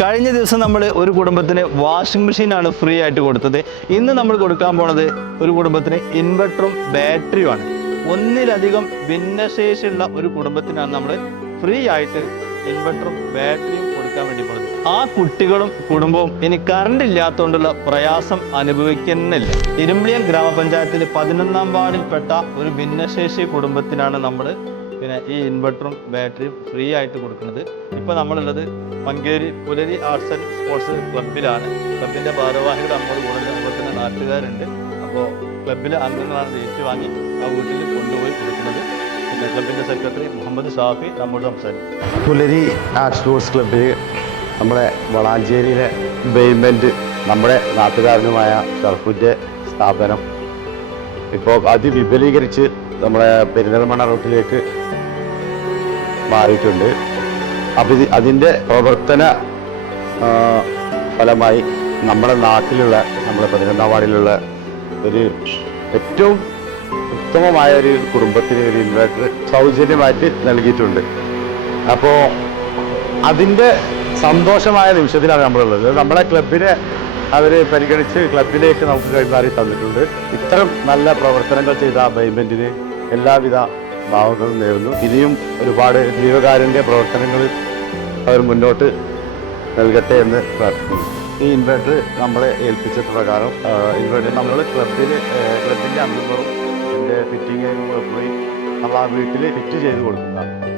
കഴിഞ്ഞ ദിവസം നമ്മൾ ഒരു കുടുംബത്തിന് വാഷിംഗ് മെഷീനാണ് ഫ്രീ ആയിട്ട് കൊടുത്തത്. ഇന്ന് നമ്മൾ കൊടുക്കാൻ പോണത് ഒരു കുടുംബത്തിന് ഇൻവെർട്ടറും ബാറ്ററിയുമാണ്. ഒന്നിലധികം ഭിന്നശേഷിയുള്ള ഒരു കുടുംബത്തിനാണ് നമ്മൾ ഫ്രീ ആയിട്ട് ഇൻവെർട്ടറും ബാറ്ററിയും കൊടുക്കാൻ വേണ്ടി പോകുന്നത്. ആ കുട്ടികളും കുടുംബവും ഇനി കറണ്ട് ഇല്ലാത്തതുകൊണ്ടുള്ള പ്രയാസം അനുഭവിക്കുന്നില്ല. ഇരുമ്പിളിയം ഗ്രാമപഞ്ചായത്തിൽ 11ാം വാർഡിൽപ്പെട്ട ഒരു ഭിന്നശേഷി കുടുംബത്തിനാണ് നമ്മൾ ഈ ഇൻവെർട്ടറും ബാറ്ററിയും ഫ്രീ ആയിട്ട് കൊടുക്കുന്നത്. ഇപ്പോൾ നമ്മളുള്ളത് മങ്കേരി പുലരി ആർട്സ് ആൻഡ് സ്പോർട്സ് ക്ലബിലാണ്. ക്ലബിൻ്റെ ഭാരവാഹികൾ നമ്മോട് കൂടെ, അതുപോലെ തന്നെ നാട്ടുകാരുണ്ട്. അപ്പോൾ ക്ലബിലെ അംഗങ്ങളാണ് ഏറ്റുവാങ്ങി ആ വീട്ടിൽ കൊണ്ടുപോയി കൊടുക്കുന്നത്. പിന്നെ ക്ലബിൻ്റെ സെക്രട്ടറി മുഹമ്മദ് ഷാഫി നമ്മോട് സംസാരിക്കും. പുലരി ആർട്സ് സ്പോർട്സ് ക്ലബിൽ നമ്മുടെ വളാഞ്ചേരിയിലെ ബേസ്മെൻറ്റ് നമ്മുടെ നാട്ടുകാരനുമായ ഷർഫുൻ്റെ സ്ഥാപനം ഇപ്പോൾ അതിവിപുലീകരിച്ച് നമ്മുടെ പെരിന്തൽമണ്ണ റൂട്ടിലേക്ക് മാറിയിട്ടുണ്ട്. അപ്പോൾ അതിൻ്റെ പ്രവർത്തന ഫലമായി നമ്മുടെ നാട്ടിലുള്ള നമ്മുടെ 11ാം വാർഡിലുള്ള ഒരു ഏറ്റവും ഉത്തമമായ ഒരു കുടുംബത്തിന് ഒരു ഇൻവെർട്ടർ സൗജന്യമായിട്ട് നൽകിയിട്ടുണ്ട്. അപ്പോൾ അതിൻ്റെ സന്തോഷമായ നിമിഷത്തിലാണ് നമ്മളുള്ളത്. നമ്മളെ ക്ലബിനെ അവർ പരിഗണിച്ച് ക്ലബിലേക്ക് നമുക്ക് കൈമാറി തന്നിട്ടുണ്ട്. ഇത്തരം നല്ല പ്രവർത്തനങ്ങൾ ചെയ്ത ബേസ്മെൻറ്റിന് എല്ലാവിധ ഭാവങ്ങളും നേരുന്നു. ഇനിയും ഒരുപാട് ജീവകാരുണ്യ പ്രവർത്തനങ്ങൾ അവർ മുന്നോട്ട് നൽകട്ടെ എന്ന് പ്രാർത്ഥിക്കുന്നു. ഈ ഇൻവെർട്ടർ നമ്മളെ ഏൽപ്പിച്ച പ്രകാരം ഇൻവെർട്ടർ നമ്മൾ ക്ലബിൻ്റെ അംഗങ്ങളും ഇതിൻ്റെ ഫിറ്റിംഗ് പോയി നമ്മൾ ആ വീട്ടിൽ ഫിറ്റ് ചെയ്ത് കൊടുക്കുന്നതാണ്.